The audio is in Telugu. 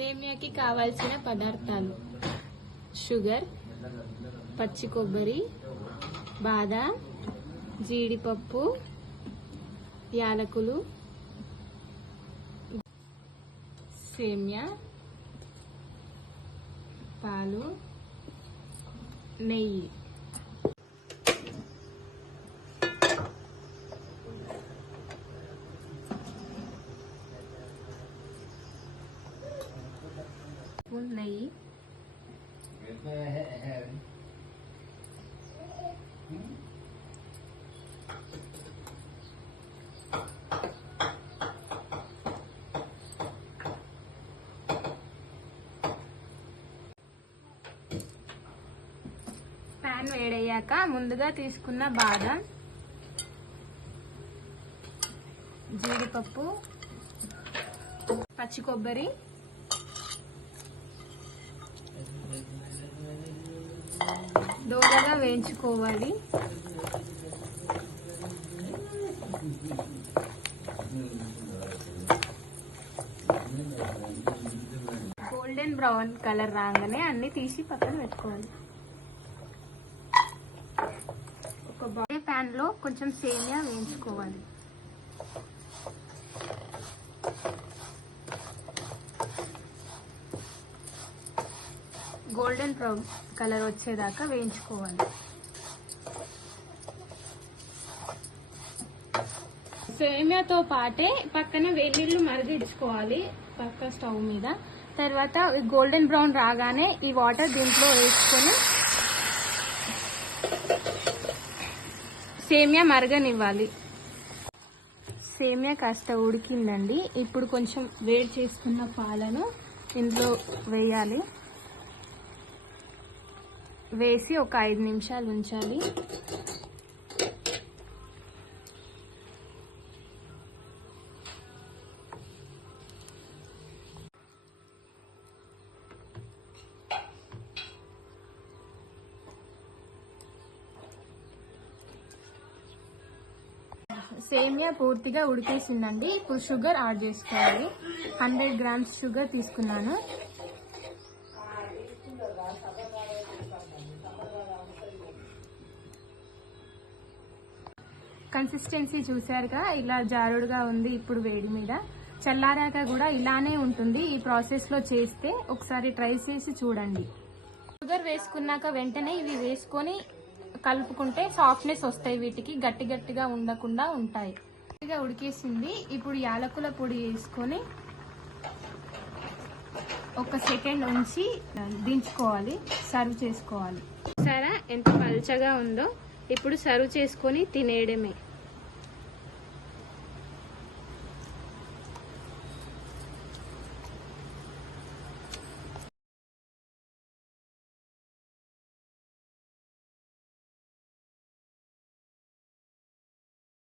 సేమియాకి కావాల్సిన పదార్థాలు: షుగర్, పచ్చి కొబ్బరి, బాదాం, జీడిపప్పు, యాలకులు, సేమియా, పాలు, నెయ్యి. నెయ్యి, పాన్ వేడయ్యాక ముందుగా తీసుకున్న బాదం, జీడిపప్పు, పచ్చి కొబ్బరి, దోరగా వేయించుకోవాలి. గోల్డెన్ బ్రౌన్ కలర్ రాగానే అన్ని తీసి పక్కన పెట్టుకోవాలి. ఒక ప్యాన్ లో కొంచెం సేమియా వేయించుకోవాలి. గోల్డెన్ బ్రౌన్ కలర్ వచ్చేదాకా వేయించుకోవాలి. సేమియాతో పాటే పక్కన వేడినీళ్ళు మరిగించుకోవాలి పక్క స్టవ్ మీద. తర్వాత గోల్డెన్ బ్రౌన్ రాగానే ఈ వాటర్ దీంట్లో వేసుకొని సేమియా మరగనివ్వాలి. సేమియా కాస్త ఉడికిందండి. ఇప్పుడు కొంచెం వేడి చేసుకున్న పాలను ఇందులో వేయాలి. వేసి ఒక 5 నిమిషాలు ఉంచాలి. సేమియా పూర్తిగా ఉడికేసిందండి. ఇప్పుడు షుగర్ యాడ్ చేసుకోవాలి. 100 గ్రామ్స్ షుగర్ తీసుకున్నాను. కన్సిస్టెన్సీ చూసారుగా, ఇలా జారుడుగా ఉంది. ఇప్పుడు వేడి మీద చల్లారాక కూడా ఇలానే ఉంటుంది. ఈ ప్రాసెస్లో చేస్తే ఒకసారి ట్రై చేసి చూడండి. షుగర్ వేసుకున్నాక వెంటనే ఇవి వేసుకొని కలుపుకుంటే సాఫ్ట్నెస్ వస్తాయి. వీటికి గట్టి గట్టిగా ఉండకుండా ఉంటాయి. గట్టిగా ఉడికేసింది. ఇప్పుడు యాలకుల పొడి వేసుకొని ఒక సెకండ్ ఉంచి దించుకోవాలి. సర్వ్ చేసుకోవాలి. సరే ఎంత పల్చగా ఉందో. ఇప్పుడు సర్వ్ చేసుకొని తినేయడమే.